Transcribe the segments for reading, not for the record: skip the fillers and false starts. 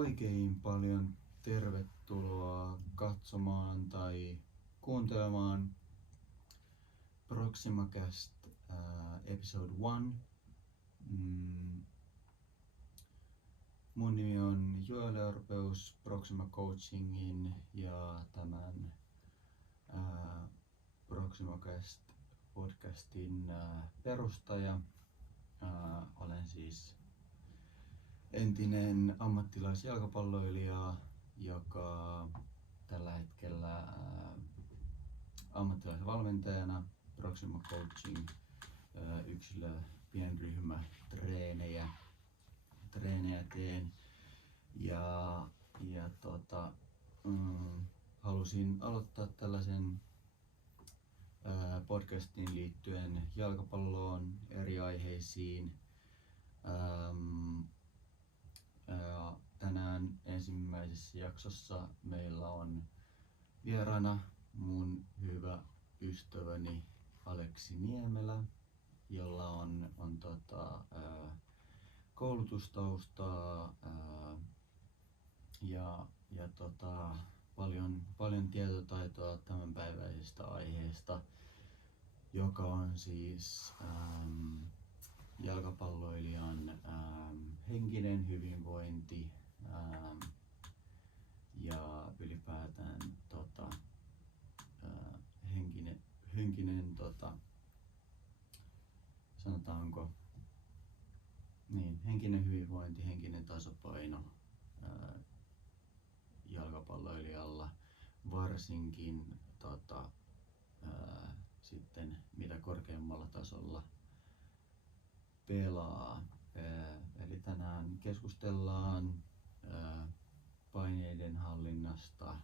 Oikein paljon tervetuloa katsomaan tai kuuntelemaan ProximaCast episode 1. Mun nimi on Joel Orpeus, Proxima Coachingin ja tämän ProximaCast podcastin perustaja. Olen siis entinen ammattilaisjalkapalloilija, joka tällä hetkellä ammattilaisvalmentajana Proxima Coaching yksilö pienryhmä treenejä teen ja halusin aloittaa tällaisen podcastin liittyen jalkapalloon, eri aiheisiin. Tänään ensimmäisessä jaksossa meillä on vieraana mun hyvä ystäväni Aleksi Niemelä, jolla on koulutustaustaa ja paljon tietotaitoa tämänpäiväisestä aiheesta, joka on siis jalkapalloilijan henkinen hyvinvointi ja ylipäätään henkinen sanotaanko henkinen hyvinvointi, henkinen tasapaino jalkapalloilijalla, varsinkin sitten mitä korkeammalla tasolla pelaa. Eli tänään keskustellaan paineiden hallinnasta,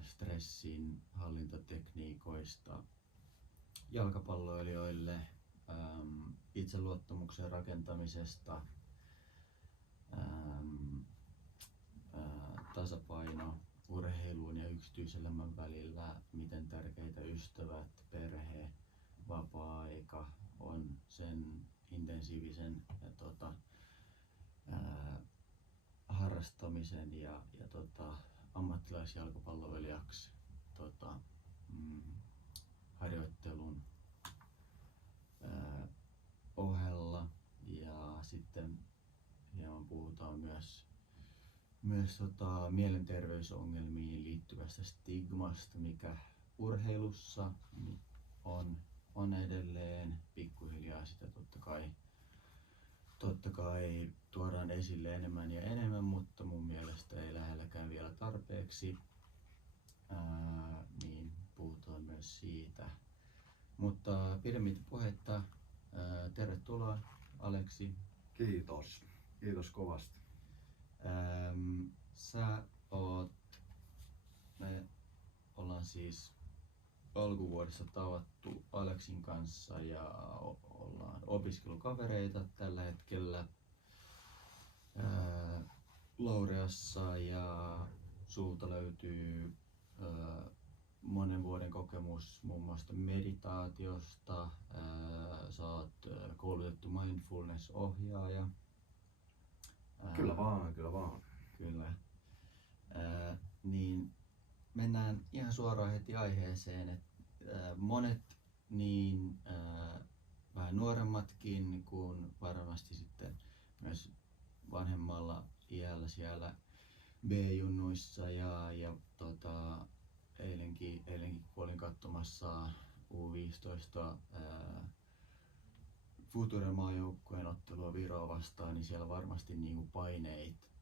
stressin hallintatekniikoista jalkapalloilijoille, itseluottamuksen rakentamisesta, tasapaino urheilun ja yksityiselämän välillä, miten tärkeitä ystävät, perhe, vapaa-aika on sen intensiivisen harrastamisen ja ammattilaisjalkapalloilijaksi harjoittelun ohella, ja sitten hieman puhutaan myös mielenterveysongelmiin liittyvästä stigmasta, mikä urheilussa on edelleen. Pikkuhiljaa sitä totta kai tuodaan esille enemmän ja enemmän, mutta mun mielestä ei lähelläkään vielä tarpeeksi, niin puhutaan myös siitä. Mutta pidemmittä puhetta, tervetuloa Aleksi. Kiitos kovasti. Me ollaan siis alkuvuodessa tavattu Aleksin kanssa ja ollaan opiskelukavereita tällä hetkellä Laureassa, ja sulta löytyy monen vuoden kokemus muun muassa meditaatiosta. Sä oot koulutettu mindfulness-ohjaaja. Kyllä vaan. Kyllä. Niin mennään ihan suoraan heti aiheeseen, että monet niin vähän nuoremmatkin kuin varmasti sitten myös vanhemmalla iällä siellä B-junnuissa ja eilenkin kun olin katsomassa U15 Future-maajoukkueen ottelua Viroa vastaan, niin siellä varmasti niinku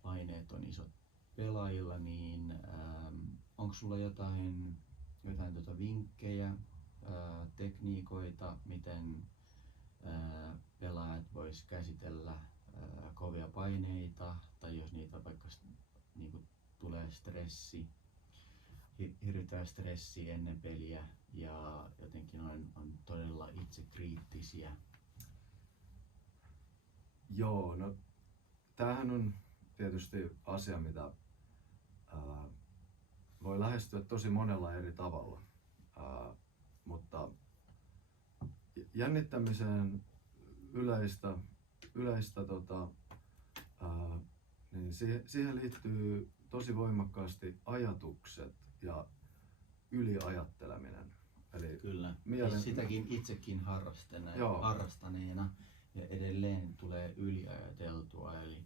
paineet on isot pelaajilla, niin onko sulla jotain vinkkejä, tekniikoita, miten pelaajat vois käsitellä kovia paineita, tai jos niitä vaikka niinku tulee hirvittää stressi ennen peliä ja jotenkin on todella itsekriittisiä? Joo, no tämähän on tietysti asia, mitä voi lähestyä tosi monella eri tavalla, mutta jännittämiseen yleistä niin siihen liittyy tosi voimakkaasti ajatukset ja yliajatteleminen. Eli Kyllä. mielen... Sitäkin itsekin harrastaneena ja edelleen tulee yliajateltua. Eli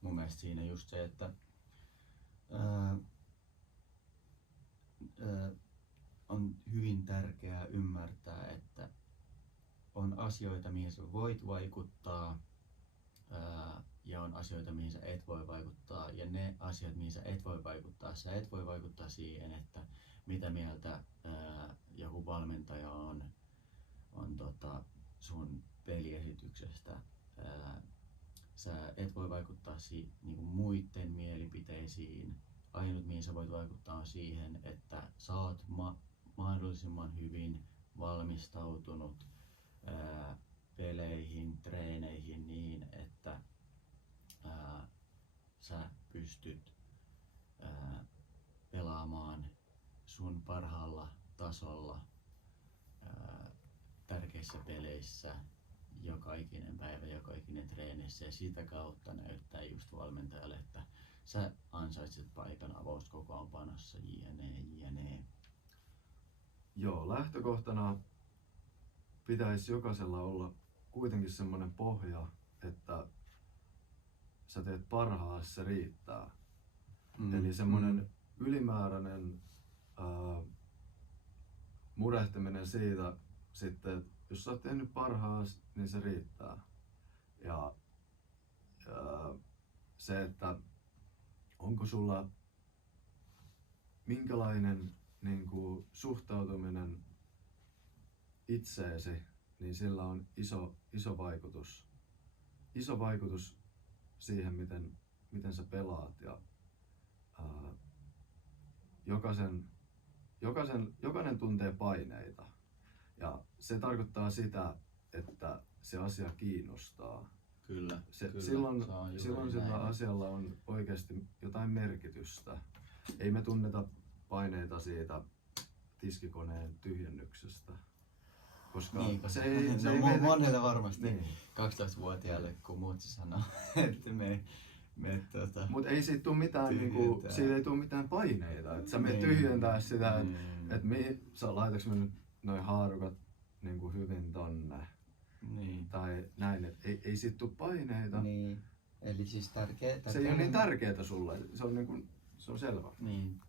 mun mielestä siinä just se, että on hyvin tärkeää ymmärtää, että on asioita, mihin sä voit vaikuttaa ja on asioita, mihin sä et voi vaikuttaa. Ja ne asiat, mihin sä et voi vaikuttaa, sä et voi vaikuttaa siihen, että mitä mieltä joku valmentaja on sun peliesityksestä. Sä et voi vaikuttaa niinku muiden mielipiteisiin. Ainut mihin sä voit vaikuttaa on siihen, että sä oot mahdollisimman hyvin valmistautunut peleihin, treeneihin niin, että sä pystyt pelaamaan sun parhaalla tasolla tärkeissä peleissä joka ikinen päivä, joka ikinen treenissä ja sitä kautta näyttää just valmentajalle, että sä ansaitset paikan avauskokoonpanossa jne. Joo, lähtökohtana pitäisi jokaisella olla kuitenkin semmoinen pohja, että sä teet parhaas, se riittää. Eli semmoinen ylimääräinen murehtiminen siitä sitten, että jos sä oot tehnyt parhaas, niin se riittää. Ja se, että onko sulla minkälainen niin kuin suhtautuminen itseesi, niin sillä on iso vaikutus. Iso vaikutus siihen, miten sä pelaat. Ja, jokainen tuntee paineita. Ja se tarkoittaa sitä, että se asia kiinnostaa. Kyllä. Silloin sillä asialla on oikeasti jotain merkitystä. Ei me tunneta paineita siitä tiskikoneen tyhjennyksestä. Koska se ei monelle varmasti niin. 12-vuotiaalle, kun muut sanoo, että Mut ei siitä tule mitään, siitä ei tule mitään paineita. Et sä menet tyhjentää sitä, että laitaks mä nyt noi haarukat niinku hyvin tonne. Niin. Tai näin, että ei siitä tule paineita. Niin. Eli siis tärkeä... Se ei ole niin tärkeetä sulle, se on selvä. Niin,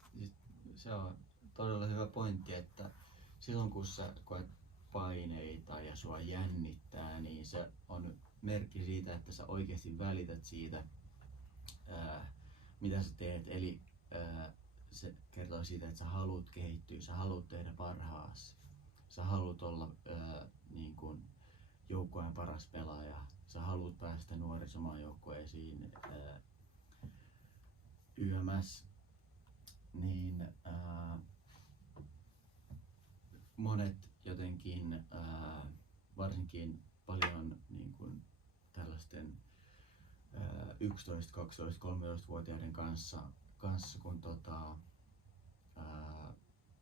se on todella hyvä pointti, että silloin kun sä koet paineita ja sua jännittää, niin se on merkki siitä, että sä oikeasti välität siitä, mitä sä teet. Eli se kertoo siitä, että sä haluat kehittyä, sä haluat tehdä parhaasi, sä haluat olla niin kuin joukkueen paras pelaaja, sä haluat päästä nuorisomaajoukkueisiin YMS, niin monet jotenkin, varsinkin paljon niin kuin tällaisten 11, 12, 13-vuotiaiden kanssa kun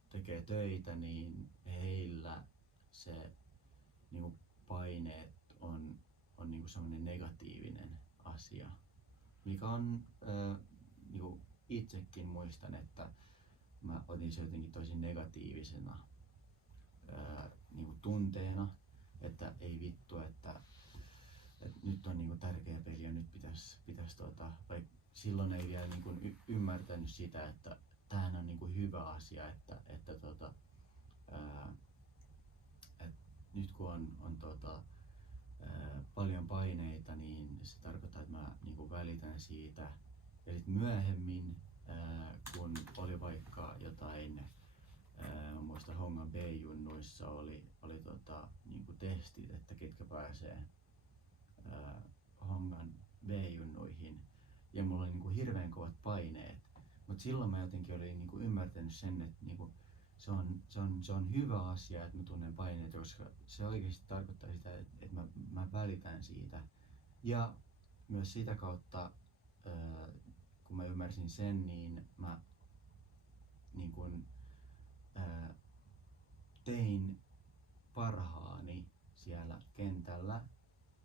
tekee töitä, niin heillä se niin kuin paineet on niin kuin sellainen negatiivinen asia, mikä on niin kuin itsekin muistan, että mä otin se jotenkin tosi negatiivisena niin kuin tunteena, että ei vittu, että nyt on niin kuin tärkeä peli ja nyt pitäisi vaikka silloin ei vielä niin kuin ymmärtänyt sitä, että tämähän on niin kuin hyvä asia, että nyt kun on paljon paineita, niin se tarkoittaa, että mä niin kuin välitän siitä. Ja sitten myöhemmin, kun oli vaikka jotain, muista Hongan B-junnuissa oli niin kuin testit, että ketkä pääsee Hongan B-junnuihin. Ja mulla oli niin kuin hirveän kovat paineet. Mutta silloin mä jotenkin olin niin kuin ymmärtänyt sen, että niin kuin se on hyvä asia, että mä tunnen paineita, koska se oikeasti tarkoittaa sitä, että mä välitän siitä. Ja myös sitä kautta, kun mä ymmärsin sen, niin mä niin kuin, tein parhaani siellä kentällä.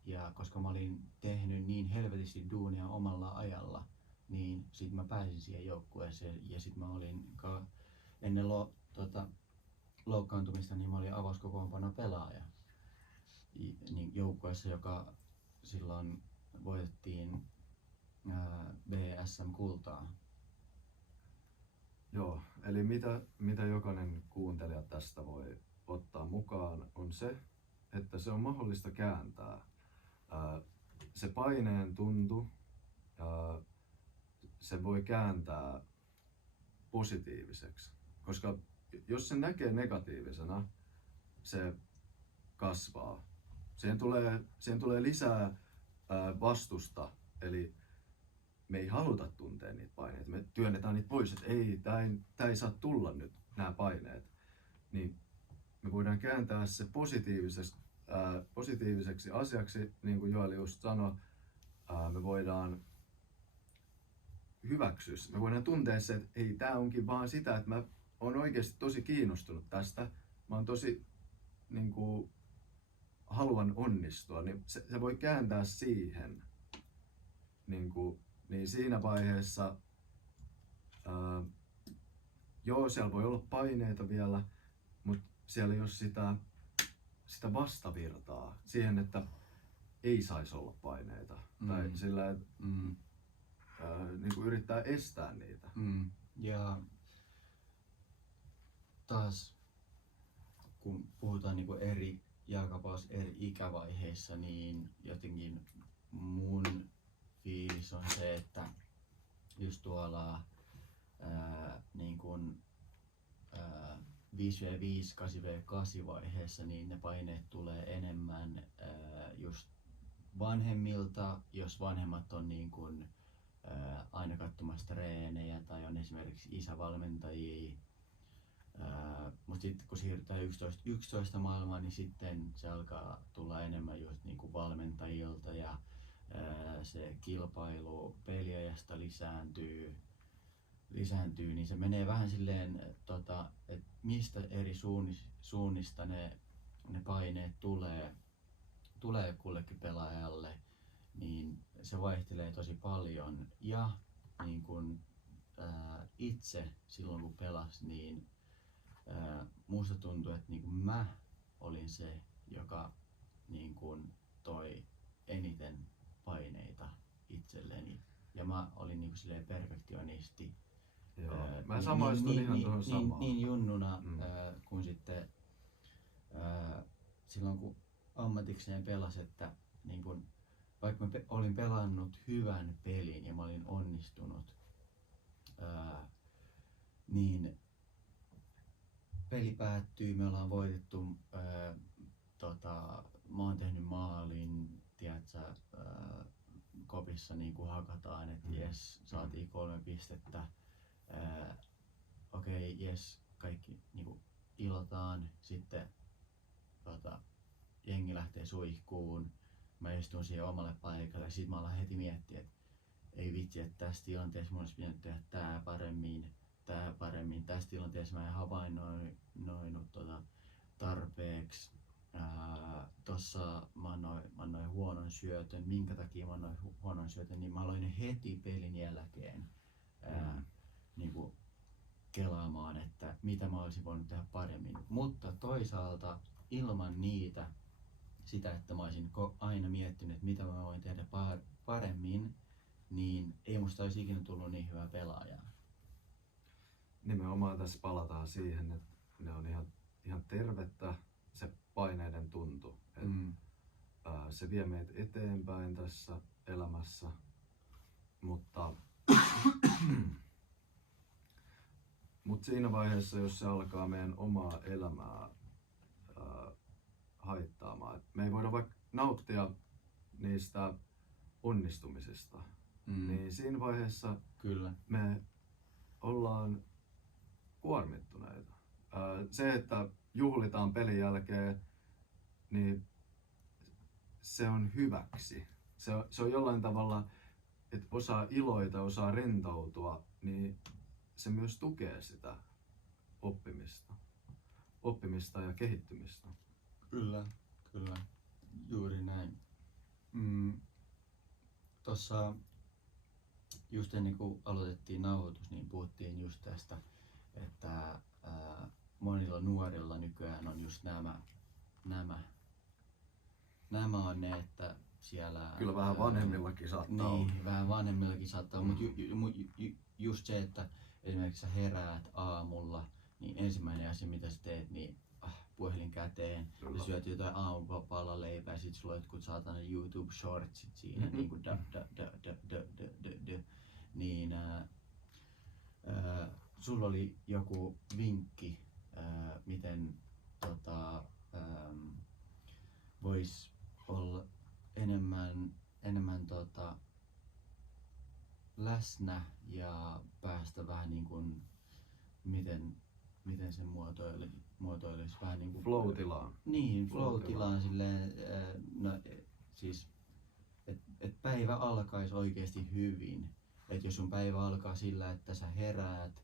Ja koska mä olin tehnyt niin helvetisti duunia omalla ajalla, niin sit mä pääsin siihen joukkueeseen ja sit mä olin ennen loukkaantumista, niin mä olin avauskokoonpano pelaaja niin joukkueessa, joka silloin voitettiin BSM-kultaa. Joo, eli mitä jokainen kuuntelija tästä voi ottaa mukaan on se, että se on mahdollista kääntää se paineen tuntu, se voi kääntää positiiviseksi, koska jos se näkee negatiivisena, se kasvaa. Siihen tulee lisää vastusta, eli me ei haluta tuntea niitä paineita, me työnnetään niitä pois, että ei, tää ei saa tulla nyt, nämä paineet. Niin me voidaan kääntää se positiiviseksi asiaksi, niin kuin Joel just sanoi, me voidaan hyväksyä, me voidaan tuntea se, että ei, tää onkin vaan sitä, että mä oon oikeasti tosi kiinnostunut tästä, mä oon tosi niin kuin, haluan onnistua, niin se voi kääntää siihen. Niin siinä vaiheessa, joo, siellä voi olla paineita vielä, mutta siellä ei ole sitä vastavirtaa siihen, että ei saisi olla paineita. Tai sillä, että niin kuin yrittää estää niitä. Ja taas, kun puhutaan niin kuin eri jalkapallossa eri ikävaiheissa, niin jotenkin mun fiilis on se, että just tuolla niin kuin 5v5, 8v8 vaiheessa, niin ne paineet tulee enemmän just vanhemmilta, jos vanhemmat on niin kuin aina katsomassa treenejä tai on esimerkiksi isävalmentajia. Mutta sitten kun siirrytään 11 maailmaan, niin sitten se alkaa tulla enemmän just niin kuin valmentajilta ja se kilpailu peliajasta lisääntyy, niin se menee vähän silleen, että mistä eri suunnista ne paineet tulee kullekin pelaajalle, niin se vaihtelee tosi paljon. Ja niin kun, itse silloin kun pelasin, niin musta tuntui, että niin kun mä olin se, joka niin kun toi eniten paineita itselleni. Ja mä olin niin kun silleen perfektionisti. Joo, mä samaistun ihan tuohon samaan. Niin junnuna kun sitten silloin kun ammatikseen pelasi, että niin kun, vaikka mä olin pelannut hyvän pelin ja mä olin onnistunut, niin peli päättyy, me ollaan voitettu, mä oon tehnyt maalin, tiedätkö, kopissa niin kuin hakataan, että jes, saatiin 3 pistettä. Okei, jes, kaikki niinku ilotaan, sitten jengi lähtee suihkuun, mä istun siihen omalle paikalle ja sit mä alan heti miettiä, että ei vitsi, että tässä tilanteessa mun olisi pitänyt tehdä tää paremmin, tässä tilanteessa mä en havainnoinut tarpeeksi, tossa mä annoin huonon syötön, minkä takia mä annoin huonon syötön, niin mä aloin heti pelin jälkeen niin kuin kelaamaan, että mitä mä olisin voinut tehdä paremmin. Mutta toisaalta ilman sitä, että mä olisin aina miettinyt, että mitä mä voin tehdä paremmin, niin ei musta olisi ikinä tullut niin hyvää pelaajaa. Nimenomaan tässä palataan siihen, että ne on ihan tervettä se paineiden tuntu. Se vie meitä eteenpäin tässä elämässä, mutta siinä vaiheessa, jos se alkaa meidän omaa elämää haittaamaan, me ei voida vaikka nauttia niistä onnistumisista, niin siinä vaiheessa Kyllä. Me ollaan kuormittuneita. Se, että juhlitaan pelin jälkeen, niin se on hyväksi. Se on jollain tavalla, että osaa iloita, osaa rentoutua, niin se myös tukee sitä oppimista ja kehittymistä. Kyllä, juuri näin. Tuossa just ennen kuin aloitettiin nauhoitus, niin puhuttiin just tästä, että monilla nuorilla nykyään on just nämä on ne, että siellä... Kyllä vähän vanhemmillakin saattaa olla. Niin, vähän vanhemmillakin saattaa olla, mutta just se, että esimerkiksi sä heräät aamulla, niin ensimmäinen asia mitä sä teet, niin puhelin käteen, Kyllä. ja syöt jotain aamupalalla leipää, ja sit sulla on jotkut saatana YouTube shortsit siinä, niinku niin sulla oli joku vinkki, miten vois olla enemmän läsnä ja päästä vähän niin kuin miten sen muotoilisi vähän niin kuin Flow-tilaan. Niin, flow-tilaan silleen no siis et päivä alkaisi oikeasti hyvin. Et jos sun päivä alkaa sillä, että sä heräät,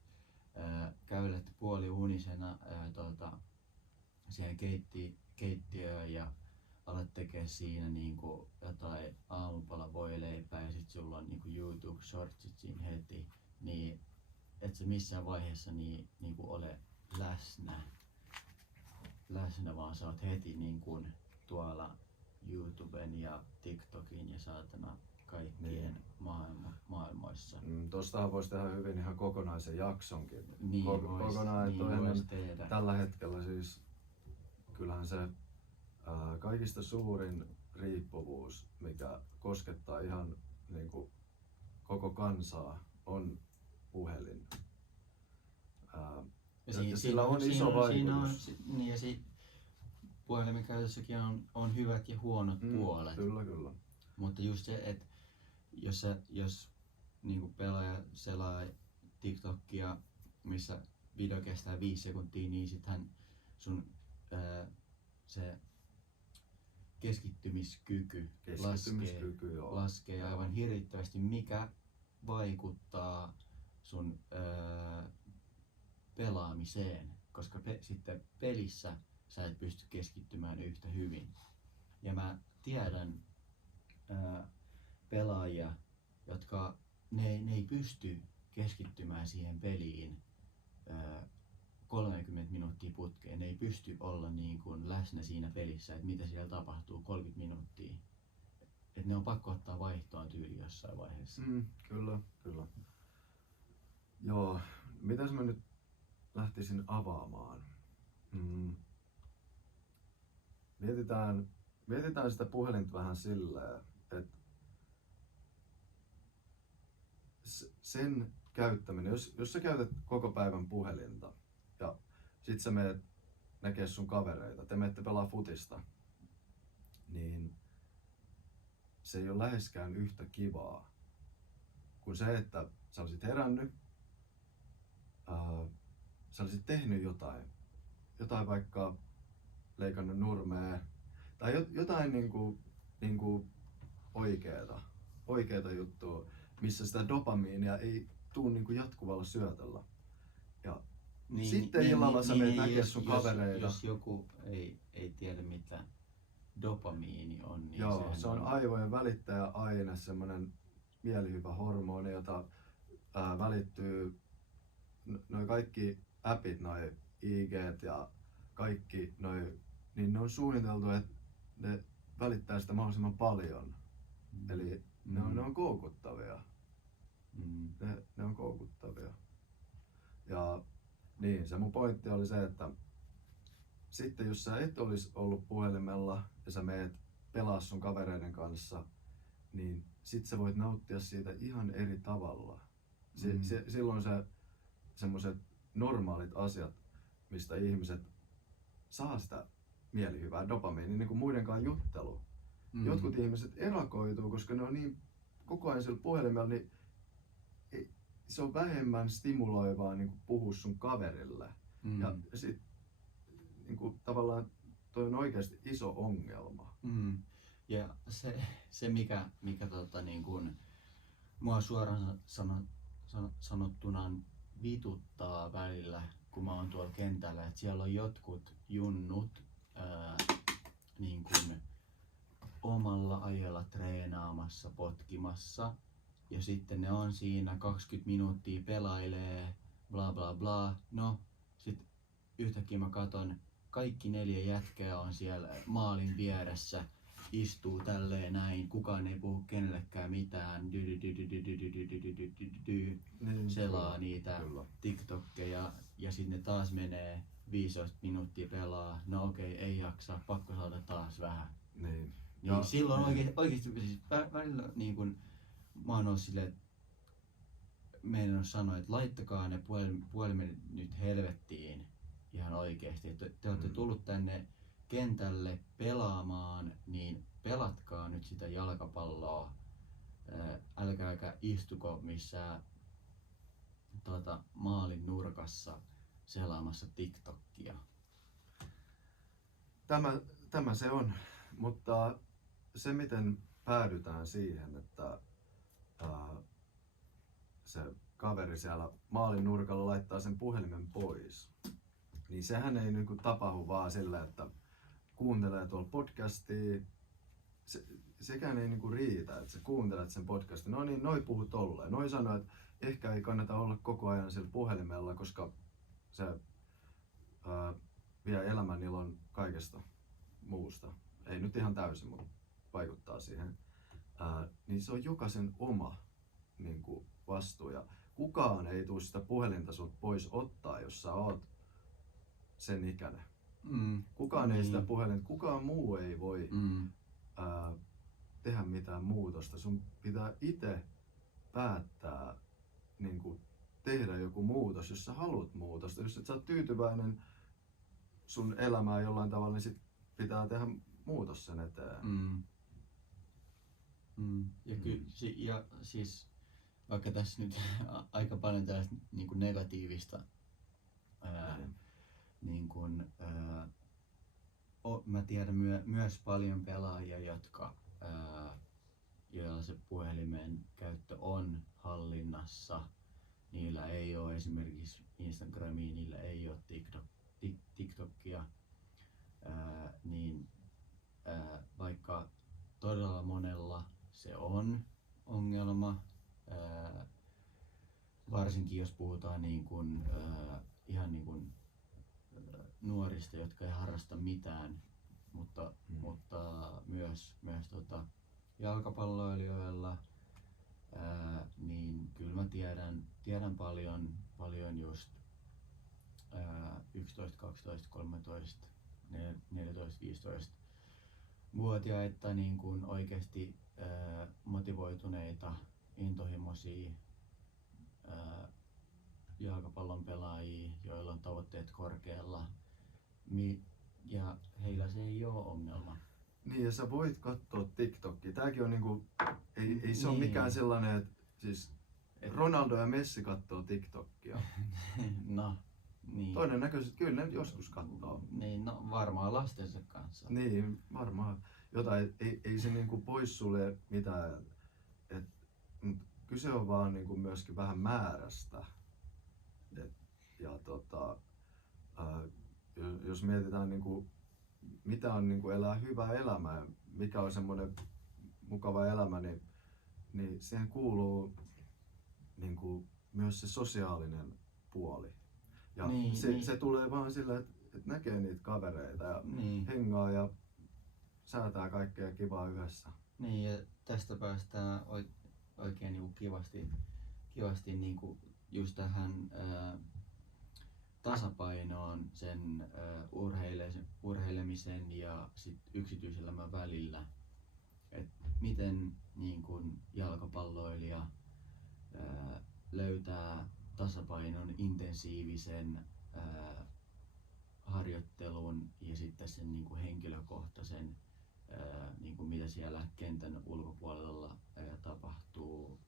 kävelet puoliunisena siihen keittiöön ja alat tekee siinä niinku jotain aamupala voileipää ja sit sulla on niinku YouTube shortsit siinä heti, niin et sä missään vaiheessa niinku ole läsnä, vaan sä oot heti niinku tuolla YouTuben ja TikTokin ja saatana kaikkien maailmoissa. Tostahan voisi tehdä hyvin ihan kokonaisen jaksonkin. Niin vois tehdä. Tällä hetkellä siis kyllähän se kaikista suurin riippuvuus, mikä koskettaa ihan niin kuin koko kansaa, on puhelin. Ja sillä on iso vaikutus. Puhelimen käytössäkin on hyvät ja huonot puolet. Kyllä. Mutta just se, että jos niinku pelaaja selaa TikTokia, missä video kestää 5 sekuntia, niin sittenhän sun se keskittymiskyky laskee aivan hirvittävästi, mikä vaikuttaa sun pelaamiseen, koska sitten pelissä sä et pysty keskittymään yhtä hyvin. Ja mä tiedän pelaajia, jotka ne ei pysty keskittymään siihen peliin 30 minuuttia putkeen. Ne ei pysty olla niin kuin läsnä siinä pelissä, että mitä siellä tapahtuu 30 minuuttia. Et ne on pakko ottaa vaihtoon tyyli jossain vaiheessa. Kyllä. Joo, mitäs mä nyt lähtisin avaamaan? Mietitään sitä puhelinta vähän silleen, että sen käyttäminen, jos sä käytät koko päivän puhelinta ja sit sä menet näkee sun kavereita, te menette pelaa futista, niin se ei ole läheskään yhtä kivaa kuin se, että sä olisit herännyt, sä olisit tehnyt jotain vaikka leikannut nurmea tai jotain niinku oikeeta juttua, missä sitä dopamiinia ei tuu niinku jatkuvalla syötöllä. Ja sitten illalla sä menet näkee sun kavereita. Jos joku ei tiedä mitä dopamiini on, niin joo, se on aivojen välittäjäaine, semmoinen mielihyvä hormoni, jota välittyy noi kaikki appit, noi IG:t ja kaikki noi, niin ne on suunniteltu, että ne välittää sitä mahdollisimman paljon. Eli ne on koukuttavia. Ne on koukuttavia. Ja niin, se mun pointti oli se, että sitten jos sä et olisi ollut puhelimella ja sä meet pelaa sun kavereiden kanssa, niin sit sä voit nauttia siitä ihan eri tavalla. Silloin semmoiset normaalit asiat, mistä ihmiset saa sitä mielihyvää, dopamiinia, niin kuin muidenkaan juttelu. Jotkut ihmiset erakoituu, koska ne on niin koko ajan sillä puhelimella, niin se on vähemmän stimuloivaa niin kuin puhua sun kaverille. Ja sit niin kuin, tavallaan toi on oikeasti iso ongelma. Ja se mikä niin kuin, mua suoraan sanottuna vituttaa välillä, kun mä oon tuolla kentällä, että siellä on jotkut junnut niin kuin omalla ajalla treenaamassa, potkimassa ja sitten ne on siinä 20 minuuttia pelailee, bla bla bla. No, sit yhtäkkiä mä katon, kaikki 4 jätkää on siellä maalin vieressä, istuu tälleen näin, kukaan ei puhu kenellekään mitään, selaa niitä TikTokkeja ja sitten ne taas menee 15 minuuttia pelaa, no okei, ei jaksa, pakko saada taas vähän. Niin. Niin silloin oikeesti siis välillä niin kun mä oon ollut silleen, että meidän sanoa, että laittakaa ne puhelimet nyt helvettiin ihan oikeesti. Että te olette tullut tänne kentälle pelaamaan, niin pelatkaa nyt sitä jalkapalloa. Älkääkä istuko missään maalin nurkassa selaamassa TikTokia. Tämä se on, mutta se miten päädytään siihen, että se kaveri siellä maalin nurkalla laittaa sen puhelimen pois, niin sehän ei niinku tapahdu vaan sillä, että kuuntelee tuolla podcastia. Sekään ei niinku riitä, että sä kuuntelet sen podcastin. No niin, noi puhuu tolleen. Noi sanoo, että ehkä ei kannata olla koko ajan sillä puhelimella, koska se vie elämän ilon kaikesta muusta. Ei nyt ihan täysin, mutta vaikuttaa siihen. Niin se on jokaisen oma niinku vastuu. Ja kukaan ei tule sitä puhelinta sulta pois ottaa, jos sä oot sen ikäinen. Kukaan ei sitä puhelinta, kukaan muu ei voi tehdä mitään muutosta. Sun pitää itse päättää niinku tehdä joku muutos, jos sä haluat muutosta. Jos et sä oot tyytyväinen sun elämään jollain tavalla, niin sit pitää tehdä muutos sen eteen. Ja siis vaikka tässä nyt aika paljon tällaista niinku negatiivista mä tiedän myös paljon pelaajia, jotka joilla se puhelimen käyttö on hallinnassa. Niillä ei ole esimerkiksi Instagramia, niillä ei ole TikTokia, niin vaikka todella monella se on ongelma, varsinkin jos puhutaan niin kuin, ihan niin kuin nuorista, jotka ei harrasta mitään, mutta myös jalkapalloilijoilla, niin kyllä mä tiedän paljon just 11, 12, 13, 14, 15 vuotiaita niin kuin oikeasti motivoituneita, intohimoisia jalkapallon pelaajia, joilla on tavoitteet korkealla, ja heillä se ei ole ongelma. Niin, ja sä voit katsoa TikTokia. Tääkin on niinku, ei se ole mikään sellainen, että siis Ronaldo ja Messi katsoo TikTokia. No, niin. Todennäköisesti kyllä ne joskus katsoo. Niin, no varmaan lastensa kanssa. Niin, varmaan. Jotain, ei se niinku poissulje mitään. Kyse on vaan niinku myöskin vähän määrästä. Jos mietitään niinku, mitä on niinku elää hyvää elämää, mikä on semmoinen mukava elämä, niin siihen kuuluu niinku myös se sosiaalinen puoli. Ja se tulee vaan sillä, että näkee niitä kavereita ja hengaa ja säätää kaikkea kivaa yhdessä. Niin, ja tästä päästään oikein niinku kivasti niinku just tähän tasapainoon sen urheilemisen ja sit yksityiselämän välillä. Et miten niin kun jalkapalloilija löytää tasapainon intensiivisen harjoittelun ja sitten sen niin kun henkilökohtaisen, niin kun mitä siellä kentän ulkopuolella tapahtuu,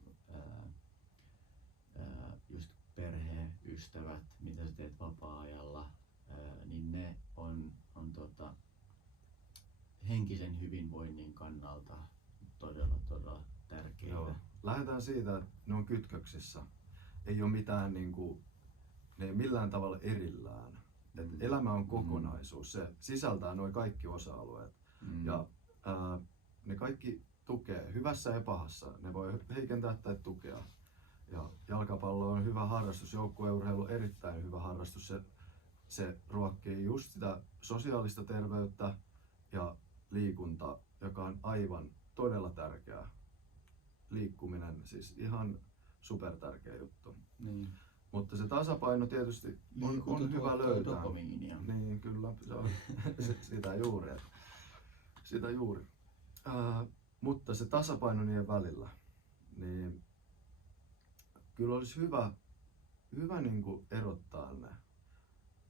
just perhe, ystävät, mitä sä teet vapaa-ajalla, niin ne on henkisen hyvinvoinnin kannalta todella tärkeitä. Joo. Lähdetään siitä, että ne on kytköksissä. Ei ole mitään ne ei millään tavalla erillään. Elämä on kokonaisuus. Se sisältää nuo kaikki osa-alueet. Ja ne kaikki tukee, hyvässä ja pahassa. Ne voi heikentää tai tukea. Ja jalkapallo on hyvä harrastus, joukkueurheilu on erittäin hyvä harrastus. Se ruokkii just sitä sosiaalista terveyttä ja liikunta, joka on aivan todella tärkeää. Liikkuminen, siis ihan super tärkeä juttu. Niin. Mutta se tasapaino tietysti on hyvä löytää. Dopamiinia. Niin, kyllä. Se on sitä juuri. Sitä juuri. Mutta se tasapaino niiden välillä, niin kyllä olisi hyvä niin kuin erottaa ne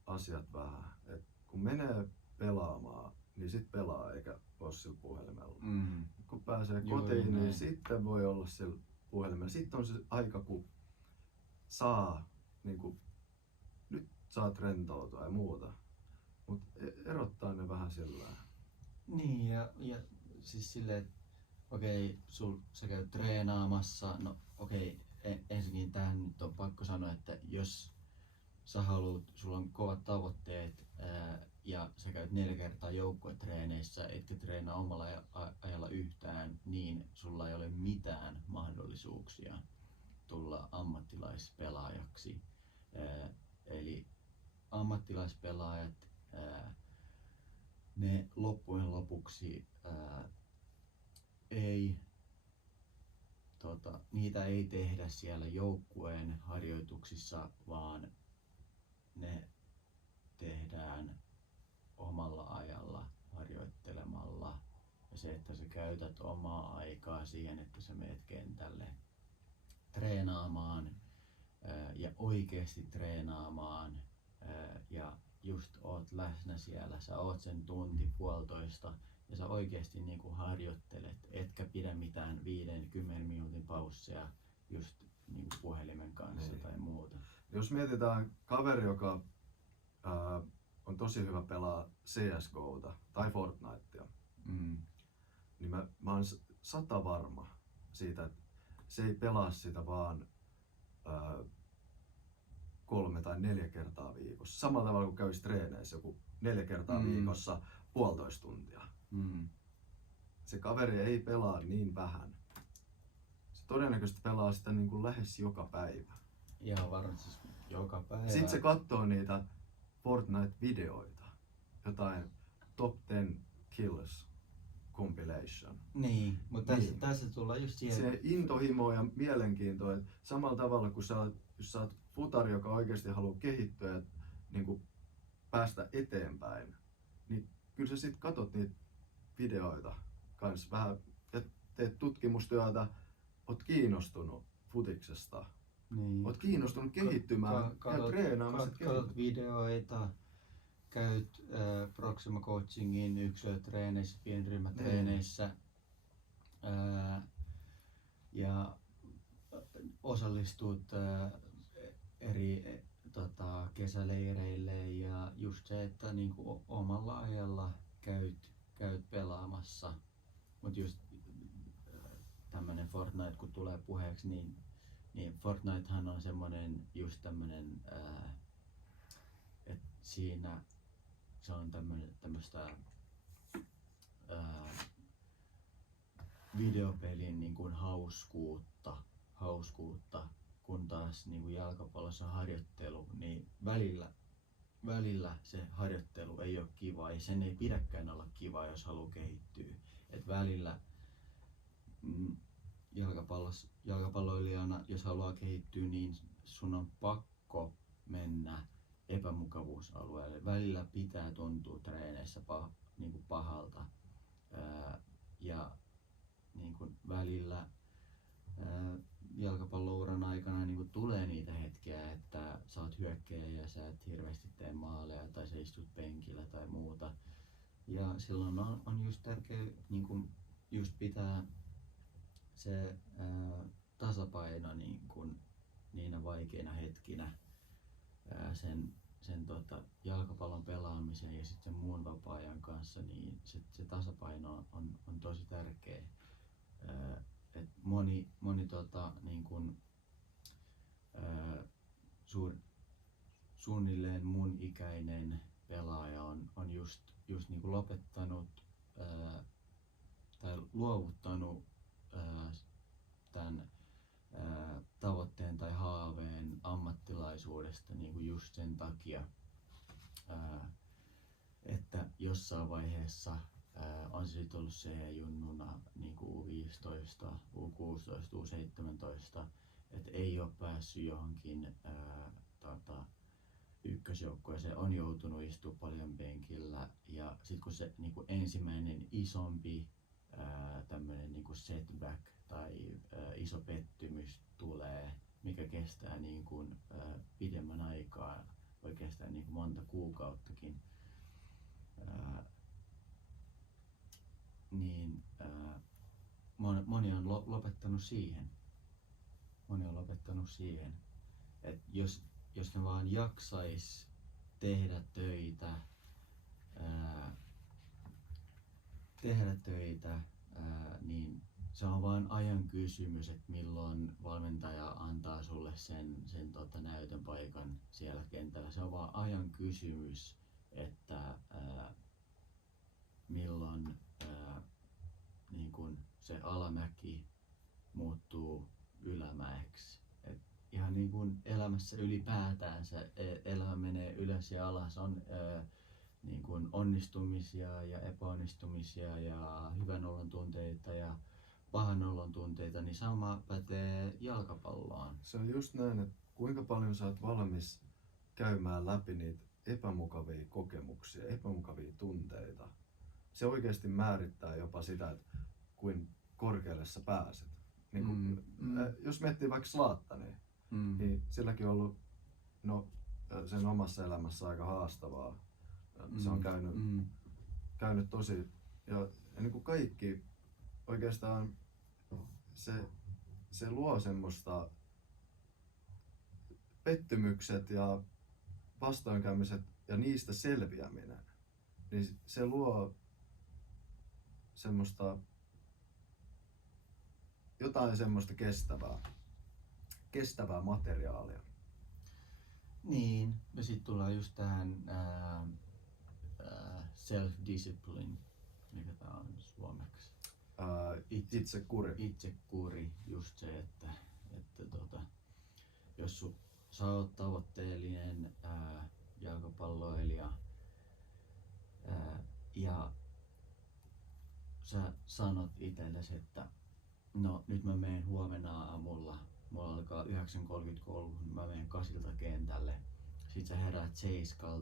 asiat vähän. Et kun menee pelaamaan, niin sit pelaa eikä ole sillä puhelimella. Mm. Kun pääsee Juuri kotiin, näin. niin sitten voi olla sillä puhelimella. Sitten on se aika, kun saa, niin kuin, nyt saat rentoutua ja muuta. Mutta erottaa ne vähän sillä. Niin ja siis silleen, että okei, sä käyt treenaamassa, no okei, ensinnäkin tähän nyt on pakko sanoa, että jos sä haluat, sulla on kovat tavoitteet ja sä käyt 4 kertaa joukkuetreeneissä, etkä treenaa omalla ajalla yhtään, niin sulla ei ole mitään mahdollisuuksia tulla ammattilaispelaajaksi. Eli ammattilaispelaajat, ne loppujen lopuksi niitä ei tehdä siellä joukkueen harjoituksissa, vaan ne tehdään omalla ajalla harjoittelemalla. Ja se, että sä käytät omaa aikaa siihen, että sä meet kentälle treenaamaan ja oikeasti treenaamaan ja just oot läsnä siellä, sä oot sen tunti puolitoista ja sä oikeasti niin kuin harjoittelet, etkä pidä mitään 5-10 minuutin pausseja just niin kuin puhelimen kanssa Niin. tai muuta. Jos mietitään kaveri, joka on tosi hyvä pelaa CSGOta tai Fortnitea, niin mä oon 100 varma siitä, että se ei pelaa sitä vaan 3 tai 4 kertaa viikossa. Samalla tavalla kuin kävisi treeneissä joku 4 kertaa viikossa 1,5 tuntia. Se kaveri ei pelaa niin vähän. Se todennäköisesti pelaa sitä niin kuin lähes joka päivä. Ihan varmasti siis joka päivä. Sitten se katsoo niitä Fortnite-videoita, jotain Top 10 Kills compilation. Niin, mutta Niin. tässä tullaan just siihen. Se intohimo ja mielenkiinto, että samalla tavalla kuin jos sä oot futari, joka oikeasti haluaa kehittyä ja niin kuin päästä eteenpäin, niin kyllä sä sit katot niitä videoita kans vähän ja teet tutkimustyötä, oot kiinnostunut futiksesta, Niin. oot kiinnostunut kehittymään ja treenaamaan. Katsot videoita, käyt Proxima Coachingin yksilötreeneissä, pienryhmätreeneissä ja osallistut eri kesäleireille ja just se, että niinku omalla ajalla käyt pelaamassa. Mut just tämmönen Fortnite kun tulee puheeksi, niin Fortnitehan on semmonen just tämmönen, että siinä se on tämmöstä videopelin niin kuin hauskuutta, kun taas niin kuin jalkapallossa harjoittelu, niin välillä se harjoittelu ei ole kiva ja sen ei pidäkään olla kiva, jos haluaa kehittyä. Et välillä jalkapalloilijana, jos haluaa kehittyä, niin sun on pakko mennä epämukavuusalueelle. Välillä pitää tuntua treeneissä niin kuin pahalta ja niin kuin välillä jalkapallouran aikana niin kuin tulee niitä hetkiä, että sä oot hyökkääjä ja sä et hirveästi tee maaleja tai sä istut penkillä tai muuta. Ja silloin on just tärkeä niin kuin just pitää se tasapaino niin kuin niinä vaikeina hetkinä sen jalkapallon pelaamisen ja sitten sen muun vapaa-ajan kanssa, niin se tasapaino on tosi tärkeä. Et moni niin kun, suunnilleen mun ikäinen pelaaja on just niin kun lopettanut tai luovuttanut tämän tavoitteen tai haaveen ammattilaisuudesta niin kuin just sen takia, että jossain vaiheessa on se sitten ollut C-junnuna niin kuin U15, U16, U17, että ei ole päässyt johonkin ykkösjoukkueeseen, on joutunut istumaan paljon penkillä, ja sitten kun se niin kuin ensimmäinen isompi tämmöinen niin kuin setback tai iso pettymys tulee, mikä kestää niin kuin pidemmän aikaa, voi kestää niin kuin monta kuukauttakin, niin moni on lopettanut siihen. Moni on lopettanut siihen, että jos ne vaan jaksais tehdä töitä, niin se on vain ajan kysymys, että milloin valmentaja antaa sulle sen näytön paikan siellä kentällä. Se on vaan ajan kysymys, että milloin niin kun se alamäki muuttuu ylämäeksi. Et ihan niin kuin elämässä ylipäätään se elämä menee ylös ja alas, on niin kuin onnistumisia ja epäonnistumisia ja hyvän olon tunteita ja pahan olon tunteita, niin sama pätee jalkapalloon. Se on just näin, että kuinka paljon sä oot valmis käymään läpi niitä epämukavia kokemuksia, epämukavia tunteita. Se oikeasti määrittää jopa sitä, että kuin korkealle sä pääset. Niin kun, jos miettii vaikka Zlatania, niin silläkin on ollut sen omassa elämässä aika haastavaa. Se on käynyt tosi, ja niin kuin kaikki oikeastaan se luo semmoista pettymykset ja vastoinkäymiset ja niistä selviäminen, niin se luo semmoista jotain semmoista kestävää materiaalia. Niin, ja sitten tullaan just tähän self-discipline, mikä tää on suomeksi. Itsekuri, just se, että jos sä oot tavoitteellinen jalkapalloilija ja sä sanot itsellesi, että no nyt mä menen huomenna aamulla, mulla alkaa 9:30 koulu, mä menen 8 kentälle. Sit sä heräät 7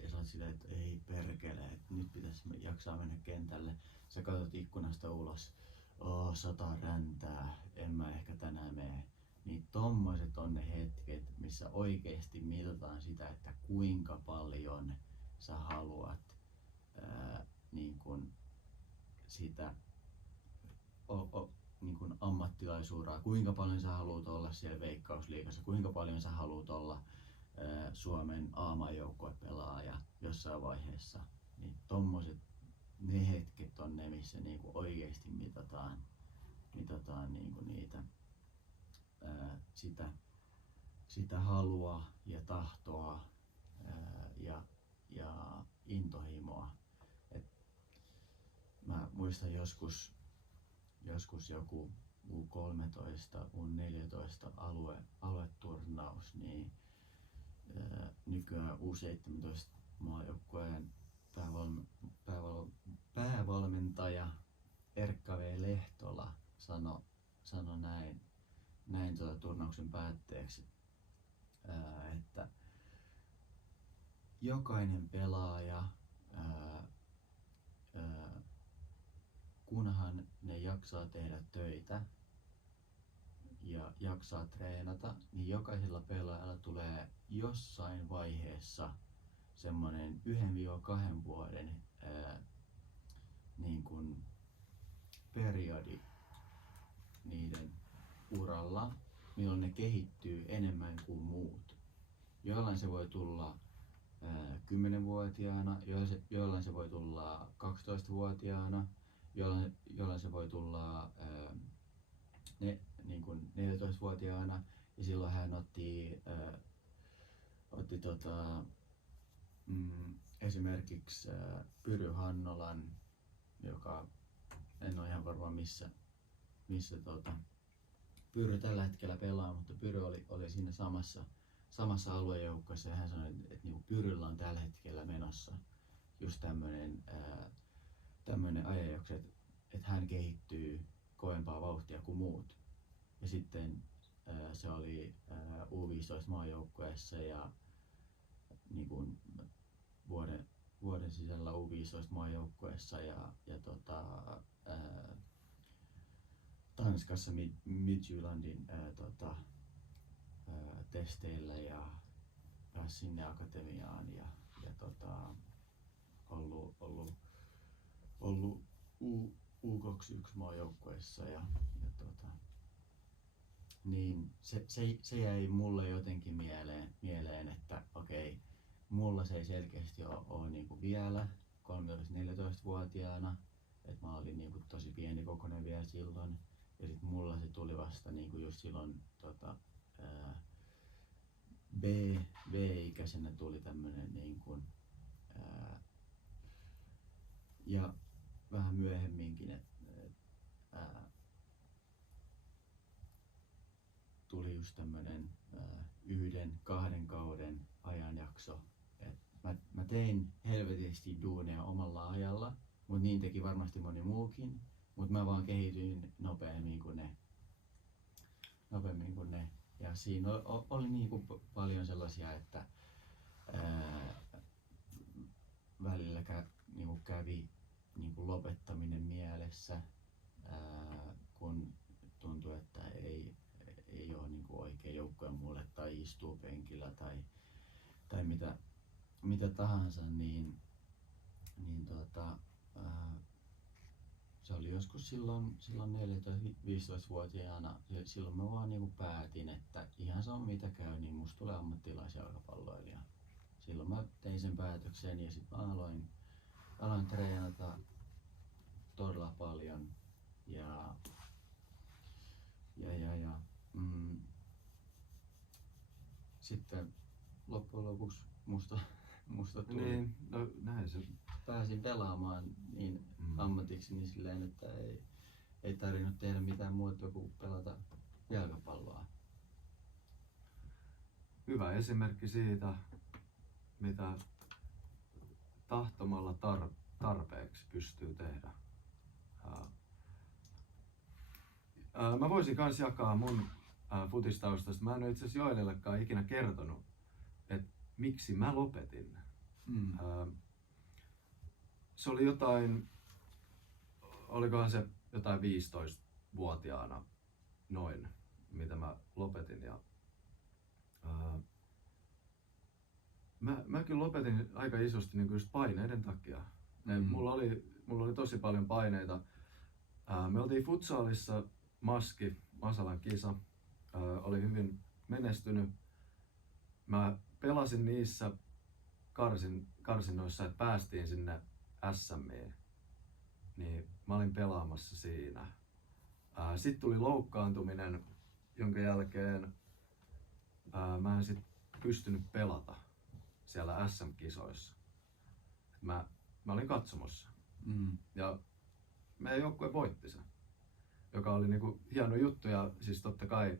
ja sä oot silleen, että ei perkele, että nyt pitäisi jaksaa mennä kentälle. Sä katsot ikkunasta ulos, sataa räntää, en mä ehkä tänään mene. Niin tommoset on ne hetket, missä oikeesti mitataan sitä, että kuinka paljon sä haluat niin kun sitä niin kun ammattilaisuuraa, kuinka paljon sä haluat olla siellä Veikkausliigassa, kuinka paljon sä haluat olla Suomen A-maajoukkuepelaaja jossain vaiheessa, niin tommoset ne hetket on ne, missä niinku oikeesti mitataan niinku niitä sitä halua ja tahtoa ja intohimoa. Mä muistan joskus joku U13, U14 alueturnaus, niin nykyään U17 maajoukkueen päävalmentaja Erkka V. Lehtola sanoi näin turnauksen päätteeksi, että jokainen pelaaja, kunhan ne jaksaa tehdä töitä ja jaksaa treenata, niin jokaisella pelaajalla tulee jossain vaiheessa semmoinen 1-2 vuoden niin kuin periodi niiden uralla, milloin ne kehittyy enemmän kuin muut. Jollain se voi tulla 10-vuotiaana, jollain se voi tulla 12-vuotiaana, jollain se voi tulla niin kuin 14-vuotiaana, ja silloin hän otti esimerkiksi Pyry Hannolan, joka en ole ihan varma missä Pyry tällä hetkellä pelaa, mutta Pyry oli siinä samassa aluejoukkueessa ja hän sanoi, että niinku Pyryllä on tällä hetkellä menossa just tämmöinen ajanjakso, että hän kehittyy kovempaa vauhtia kuin muut. Ja sitten se oli U15 maajoukkueessa ja niin kuin vuoden sisällä U15 maajoukkueessa ja Tanskassa Midtjyllandin testeillä ja pääsi sinne akatemiaan ja ollut U21 maajoukkueessa ja niin se jäi mulle jotenkin mieleen että okei, mulla se ei selkeästi ole niinku vielä 13-14-vuotiaana, että mä olin niinku tosi pienikokoinen vielä silloin ja sit mulla se tuli vasta niinku just silloin B-ikäisenä tuli tämmönen niinku, ja vähän myöhemminkin tuli just tämmönen 1-2 kauden ajanjakso. Mä tein helvetisti duuneja omalla ajalla, mutta niin teki varmasti moni muukin, mutta mä vaan kehityin nopeammin kuin ne. Ja siinä oli niinku paljon sellaisia, että välillä niinku kävi niinku lopettaminen mielessä, kun tuntui, että ei ole niinku oikea joukkue mulle tai istuu penkillä tai mitä tahansa, niin se oli joskus silloin 14-15-vuotiaana, silloin mä vaan niinku päätin, että ihan sama mitä käy, niin musta tulee ammattilaisjalkapalloilija. Silloin mä tein sen päätöksen ja sitten mä aloin treenata todella paljon ja sitten loppujen lopuksi musta tuli. Niin, no näin se. Pääsin pelaamaan niin ammatiksi niin silleen, että ei tarvinnut tehdä mitään muuta kuin pelata jalkapalloa. Hyvä esimerkki siitä, mitä tahtomalla tarpeeksi pystyy tehdä. Mä voisin kans jakaa mun futistaustasta. Mä en ole itse asiassa Joelillekaan ikinä kertonut, että miksi mä lopetin. Se oli olikohan se jotain 15-vuotiaana noin, mitä mä lopetin. Ja, mä kyllä lopetin aika isosti niin just paineiden takia. Mulla oli tosi paljon paineita. Me oltiin futsalissa Masalan kisa. Oli hyvin menestynyt. Mä pelasin niissä karsinoissa, että päästiin sinne SM:iin. Niin mä olin pelaamassa siinä. Sitten tuli loukkaantuminen, jonka jälkeen mä en sit pystynyt pelata siellä SM-kisoissa. Mä olin katsomossa. Ja meidän joukkue voitti sen, joka oli niinku hieno juttu ja siis totta kai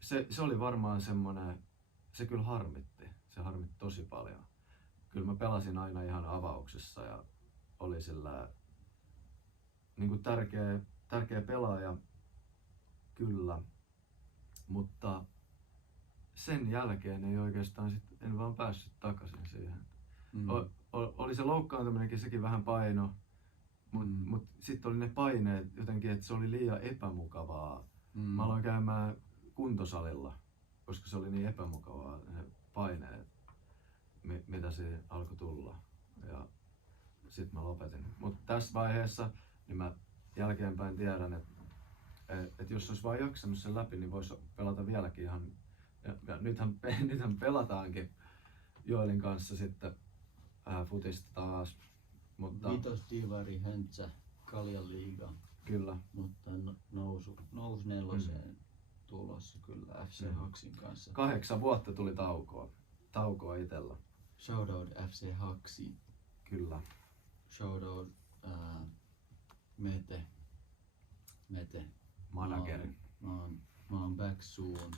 se oli varmaan semmonen, se kyllä harmitti. Se harmitti tosi paljon. Kyllä mä pelasin aina ihan avauksessa ja oli sillä niinku tärkeä pelaaja kyllä, mutta sen jälkeen ei oikeastaan en vaan päässyt takaisin siihen. Oli se loukkaantuminenkin, sekin vähän paino, mut sitten oli ne paineet jotenkin, että se oli liian epämukavaa. Mä aloin käymään kuntosalilla, koska se oli niin epämukavaa ne paineet, mitä siinä alkoi tulla. Ja sit mä lopetin. Mutta tässä vaiheessa niin mä jälkeenpäin tiedän, että jos olisi vaan jaksanut sen läpi, niin voisi pelata vieläkin ihan. Ja nythän pelataankin Joelin kanssa sitten futista taas. Mutta Vitosdivari Häntsä, Kaljan liiga. Kyllä. Mutta nousi neloseen tulossa kyllä FC Haksin kanssa. 8 vuotta tuli taukoa itellä. Shoutout FC Haksi. Kyllä. Shoutout ää, Mete. Manageri. Mä oon back soon.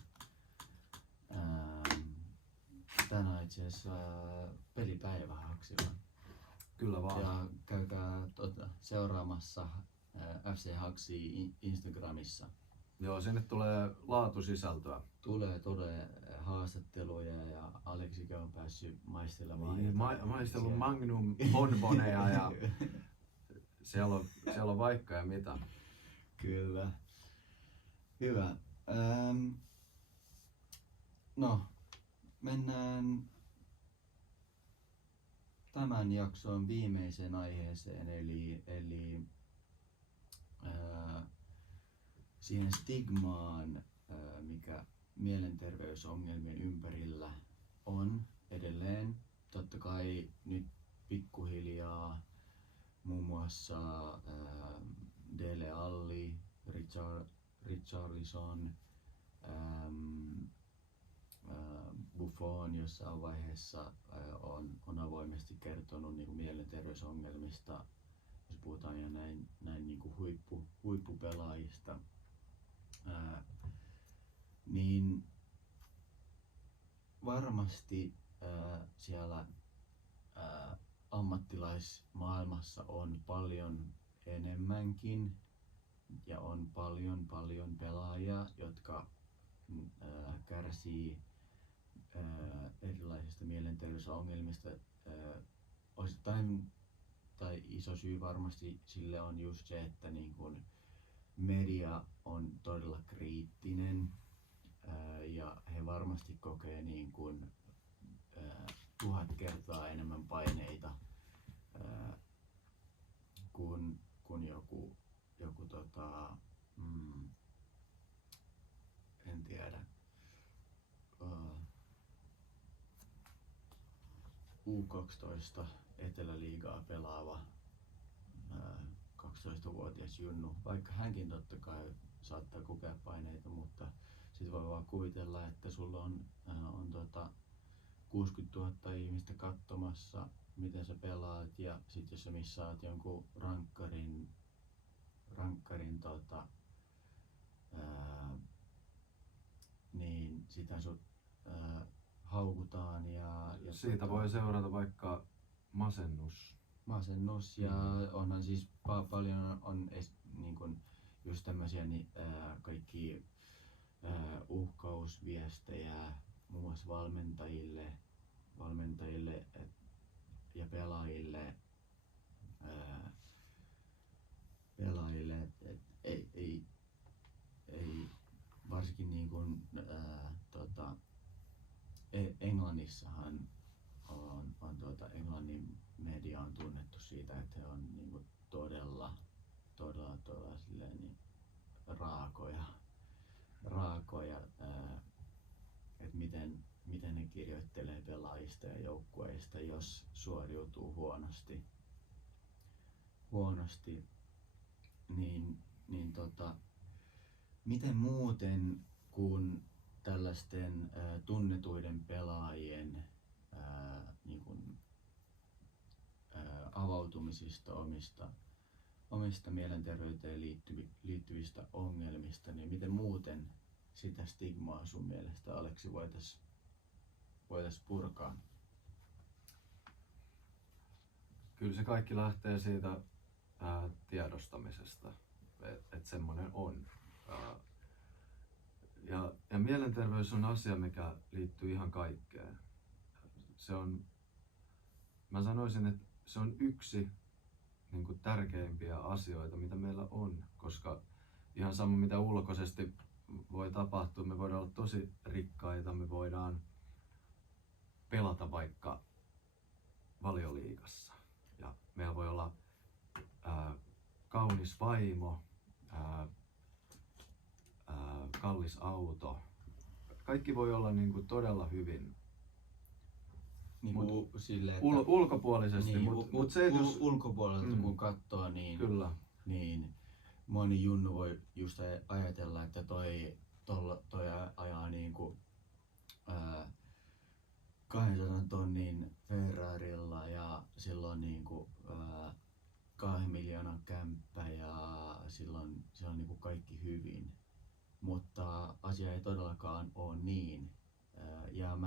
Tänään itse asiassa pelipäivä Haksilla. Kyllä vaan. Ja käykää seuraamassa FC Haksi Instagramissa. Joo, sinne tulee laatusisältöä. Tulee haastatteluja ja Aleksikin on päässyt maistelemaan. Niin, maistellut Magnum bonboneja ja siellä on vaikka ja mitä. Kyllä. Hyvä. No, mennään tämän jakson viimeiseen aiheeseen, eli siihen stigmaan, mikä mielenterveysongelmien ympärillä on edelleen. Totta kai nyt pikkuhiljaa muun muassa Dele Alli, Richarlison, Buffon jossain vaiheessa on avoimesti kertonut niin kuin mielenterveysongelmista, jos puhutaan jo näin niin kuin huippupelaajista, niin varmasti siellä ammattilaismaailmassa on paljon enemmänkin ja on paljon pelaajia, jotka kärsii erilaisista mielenterveysongelmista. Osittain tai iso syy varmasti sille on just se, että niin kun media on todella kriittinen ja he varmasti kokee niin kun 1000 kertaa enemmän paineita kuin joku en tiedä, U12 Eteläliigaa pelaava 12-vuotias junnu, vaikka hänkin totta kai saattaa kokea paineita, mutta sit voi vaan kuvitella, että sulla on 60 000 ihmistä katsomassa, miten sä pelaat, ja sit jos sä missaat jonkun rankkarin niin sitä sut haukutaan ja siitä voi seurata vaikka masennus ja onhan siis paljon on niin kun just tämmöisiä kaikki uhkausviestejä muun muassa valmentajille ja pelaajille et ei varsinkin niin kuin Englannissahan on Englannin media on tunnettu siitä, että he on niin kuin todella silleen niin raakoja että miten ne kirjoittelee pelaajista ja joukkueista, jos suoriutuu huonosti niin miten muuten kuin tällaisten tunnetuiden pelaajien niin kuin, avautumisista omista mielenterveyteen liittyvistä ongelmista, niin miten muuten sitä stigmaa sun mielestä, Aleksi, voitais purkaa? Kyllä se kaikki lähtee siitä tiedostamisesta, että semmoinen on. Ja mielenterveys on asia, mikä liittyy ihan kaikkeen. Mä sanoisin, että se on yksi niin kuin tärkeimpiä asioita, mitä meillä on, koska ihan sama mitä ulkoisesti voi tapahtua, me voidaan olla tosi rikkaita, me voidaan pelata vaikka Valioliigassa ja meillä voi olla kaunis vaimo, kallis auto. Kaikki voi olla niin kuin todella hyvin. Niin sille, että ulkopuolisesti, niin, mut se, jos ulkopuolelta kun katsoo, niin, kyllä. niin moni junnu voi just ajatella, että toi ajaa niinku 200 tonnin Ferrarilla ja silloin niinku 2 miljoonan kämppä ja silloin se on niinku kaikki hyvin. Mutta asia ei todellakaan ole niin. Ja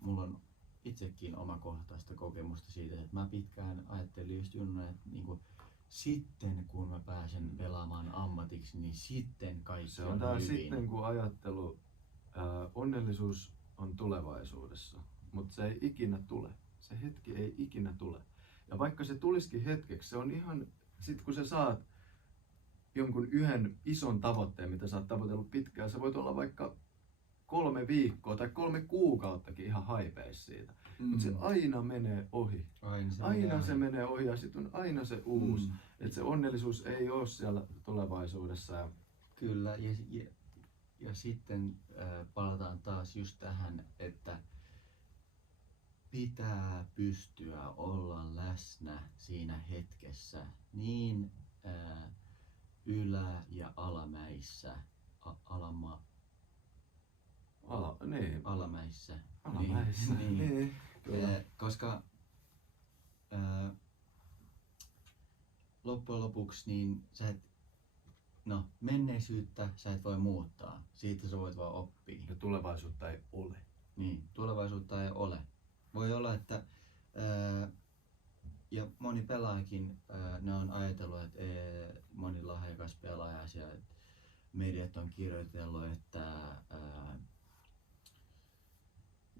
mulla on itsekin omakohtaista kokemusta siitä, että mä pitkään ajattelin just Junna, että niinku, sitten kun mä pääsen pelaamaan ammatiksi, niin sitten kaikki Se on on tää hyvin. sitten kun ajattelu, onnellisuus on tulevaisuudessa, mutta se ei ikinä tule. Se hetki ei ikinä tule. Ja vaikka se tulisikin hetkeksi, se on ihan, sit kun sä saat jonkun yhden ison tavoitteen, mitä sä oot tavoitellut pitkään, se voit olla vaikka 3 viikkoa tai 3 kuukauttakin ihan haipeis siitä. Mutta se aina menee ohi. Aina se menee ohi ja sitten on aina se uusi. Että se onnellisuus ei ole siellä tulevaisuudessa. Ja Kyllä, ja sitten palataan taas just tähän, että pitää pystyä olla läsnä siinä hetkessä niin ylä- ja alamäissä, alamäissä. Alamäissä. Niin. Kyllä. Koska loppujen lopuksi niin menneisyyttä sä et voi muuttaa, siitä sä voit vaan oppia. Ja tulevaisuutta ei ole. Niin, tulevaisuutta ei ole. Voi olla, että ja moni pelaajakin, ne on ajatellut, että moni lahjakas pelaaja siellä, mediat on kirjoitellut, että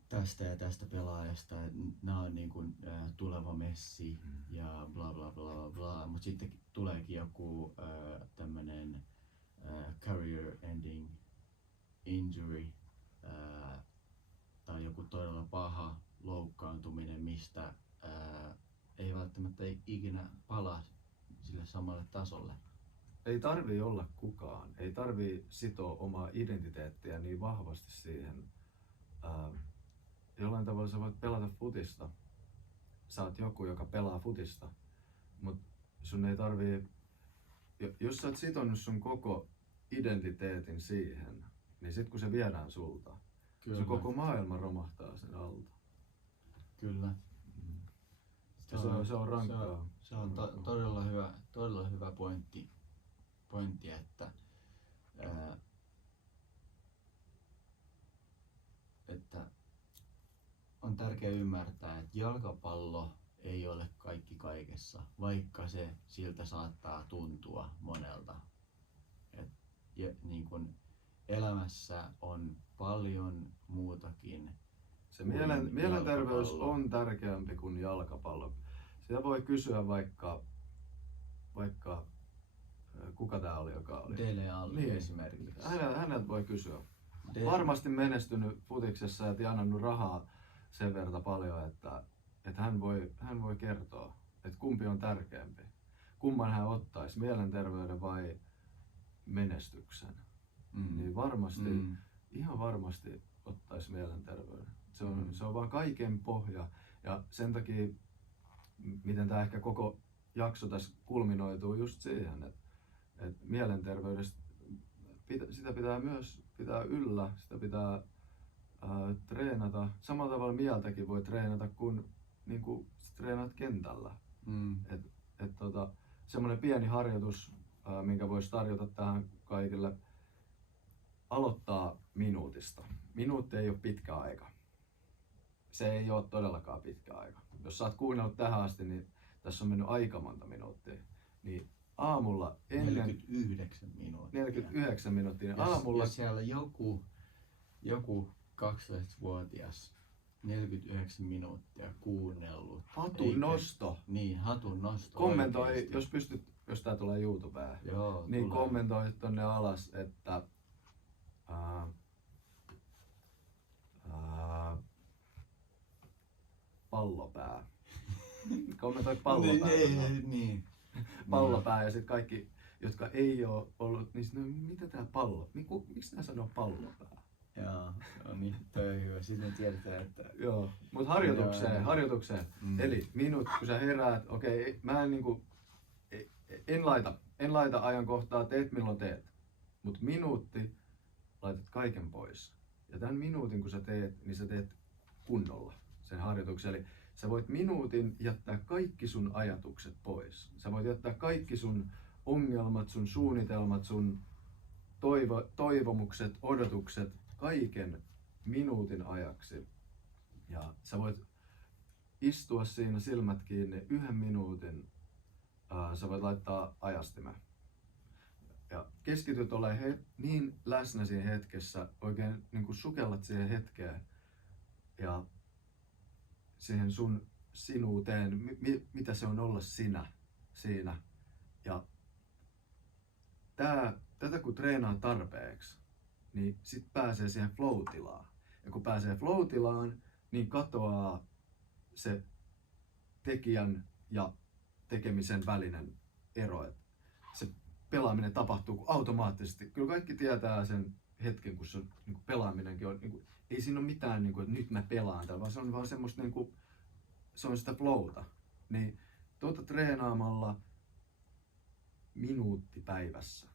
tästä ja tästä pelaajasta, nämä on niin kuin, tuleva Messi ja bla bla bla bla bla, mutta sitten tuleekin joku tämmönen career ending injury tai joku todella paha loukkaantuminen, mistä ei välttämättä ikinä palaa sille samalle tasolle. Ei tarvii olla kukaan, ei tarvii sitoa omaa identiteettiä niin vahvasti siihen. Jollain tavalla sä voit pelata futista. Sä oot joku, joka pelaa futista, mutta sun ei tarvii, jos sä oot sitonut sun koko identiteetin siihen, niin sit kun se viedään sulta, se koko maailma romahtaa sen alta. Kyllä. Se on rankkaa. Se on todella hyvä pointti, että on tärkeää ymmärtää, että jalkapallo ei ole kaikki kaikessa, vaikka se siltä saattaa tuntua monelta. Niin kun elämässä on paljon muutakin. Se mielenterveys on tärkeämpi kuin jalkapallo. Sitä voi kysyä vaikka kuka tää oli, joka oli? Dele Alli niin. Esimerkiksi. Häneltä voi kysyä. Varmasti menestynyt futiksessa ja tienannut rahaa sen verran paljon, että hän voi kertoa, että kumpi on tärkeämpi. Kumman hän ottaisi, mielenterveyden vai menestyksen. Niin varmasti, ihan varmasti ottaisi mielenterveyden. Se on vaan kaiken pohja ja sen takia, miten tämä ehkä koko jakso tässä kulminoituu just siihen, että mielenterveydestä sitä pitää myös pitää yllä, sitä pitää treenata. Samalla tavalla mieltäkin voi treenata kun niinku treenat kentällä. Semmoinen pieni harjoitus, minkä voisi tarjota tähän kaikille, aloittaa minuutista. Minuutti ei ole pitkä aika. Se ei ole todellakaan pitkä aika. Jos sä oot kuunnellut tähän asti, niin tässä on mennyt aika monta minuuttia. Niin aamulla ennen 49 minuuttia. Aamulla jos siellä joku 12-vuotias 49 minuuttia kuunnellut. Hatun nosto. Niin, hatun nosto. Kommentoi, oikeasti. jos pystyt, jos tää tulee YouTubeen. Joo, niin tulee. Kommentoi tonne alas, että pallopää. Kommentoi pallopää. Niin. Pallopää ja sitten kaikki, jotka ei ole ollut, niin no, mitä tää pallo? Miksi nää sanoo pallopää? Joo, no niin, toi on hyvä. Sitten tiedetään, että... Joo, mutta harjoitukseen. Eli minuutti, kun sä heräät, okei, mä en laita ajankohtaa, teet milloin teet. Mutta minuutti, laitat kaiken pois. Ja tämän minuutin kun sä teet, niin sä teet kunnolla sen harjoituksen. Eli Sä voit minuutin jättää kaikki sun ajatukset pois. Sä voit jättää kaikki sun ongelmat, sun suunnitelmat, sun toivomukset, odotukset, kaiken minuutin ajaksi. Ja sä voit istua siinä silmät kiinni 1 minuutin. Sä voit laittaa ajastimen. Ja keskityt olemaan niin läsnä siinä hetkessä, oikein niin kuin sukellat siihen hetkeen ja siihen sinuuteen, mitä se on olla sinä siinä. Ja tätä kun treenaa tarpeeksi, niin sit pääsee siihen flow-tilaan. Ja kun pääsee flow-tilaan, niin katoaa se tekijän ja tekemisen välinen ero. Et se pelaaminen tapahtuu automaattisesti. Kyllä kaikki tietää sen hetken, kun se on, niin pelaaminenkin on, niin kuin, ei siinä ole mitään, niin kuin, että nyt mä pelaan täällä, vaan se on vaan semmoista, niin kuin, se on sitä flowta. Niin treenaamalla minuutti päivässä.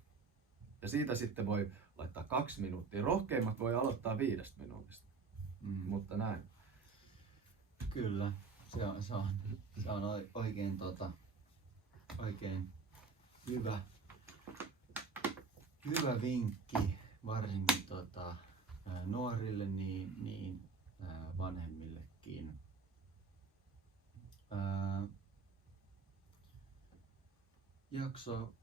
Ja siitä sitten voi laittaa 2 minuuttia. Rohkeimmat voi aloittaa 5 minuutista. Mutta näin. Kyllä, se on oikein, oikein hyvä vinkki varsinkin nuorille niin vanhemmillekin. Jakso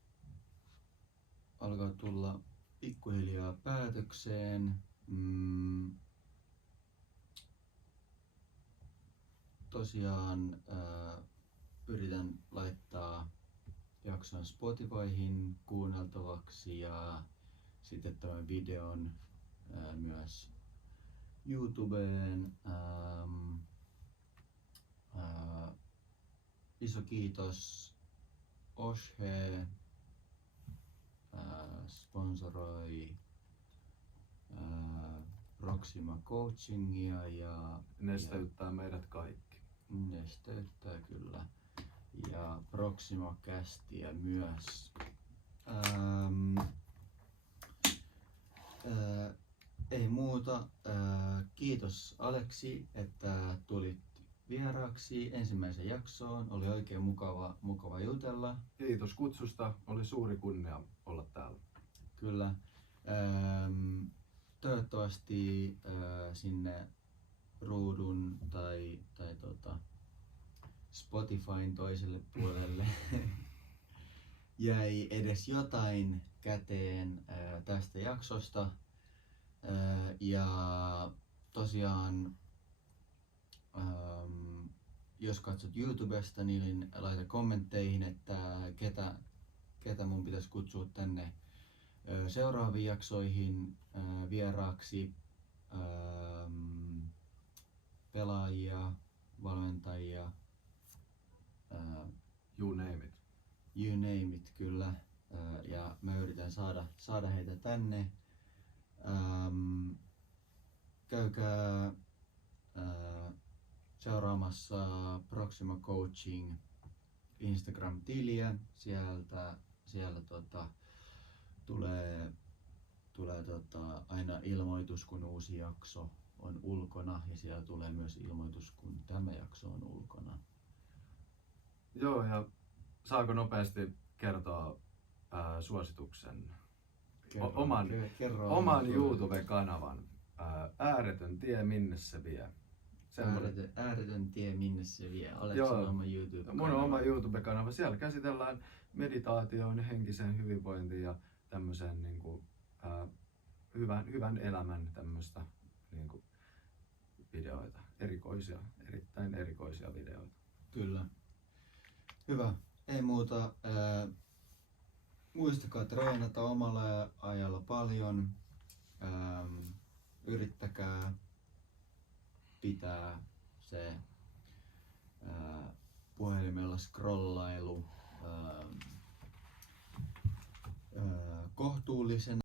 alkaa tulla pikkuhiljaa päätökseen. Tosiaan yritän laittaa jakson Spotifyhin kuunneltavaksi ja sitten tämän videon myös YouTubeen. Iso kiitos Oshe sponsoroi Proxima Coachingia ja nesteyttää meidät kaikki. Nesteyttää kyllä. Ja Proxima Castia myös. Ei muuta. Kiitos Aleksi, että tulit vieraaksi ensimmäiseen jaksoon. Oli oikein mukava jutella. Kiitos kutsusta. Oli suuri kunnia olla täällä. Kyllä. Toivottavasti sinne ruudun tai Spotifyn toiselle puolelle jäi edes jotain käteen tästä jaksosta. Ja tosiaan jos katsot YouTubesta, niin laita kommentteihin, että ketä mun pitäisi kutsua tänne seuraaviin jaksoihin vieraaksi. Pelaajia, valmentajia, you name it. You name it, kyllä. Ja mä yritän saada heitä tänne. Käykää seuraamassa Proxima Coaching Instagram-tiliä. Siellä tulee aina ilmoitus, kun uusi jakso on ulkona, ja siellä tulee myös ilmoitus, kun tämä jakso on ulkona. Joo, ja saako nopeasti kertoa suosituksen? Oman YouTube-kanavan. Ääretön tie, minne se vie. Ääretön tie, minne se vie. Oletko oma YouTube-kanava? Mun oma YouTube-kanava. Siellä käsitellään meditaatioon, henkiseen hyvinvointiin ja tämmöisen niin kuin, hyvän elämän tämmöistä niin kuin, videoita. Erittäin erikoisia videoita. Kyllä. Hyvä. Ei muuta. Muistakaa treenata omalla ajalla paljon. Yrittäkää pitää se puhelimella scrollailu kohtuullisen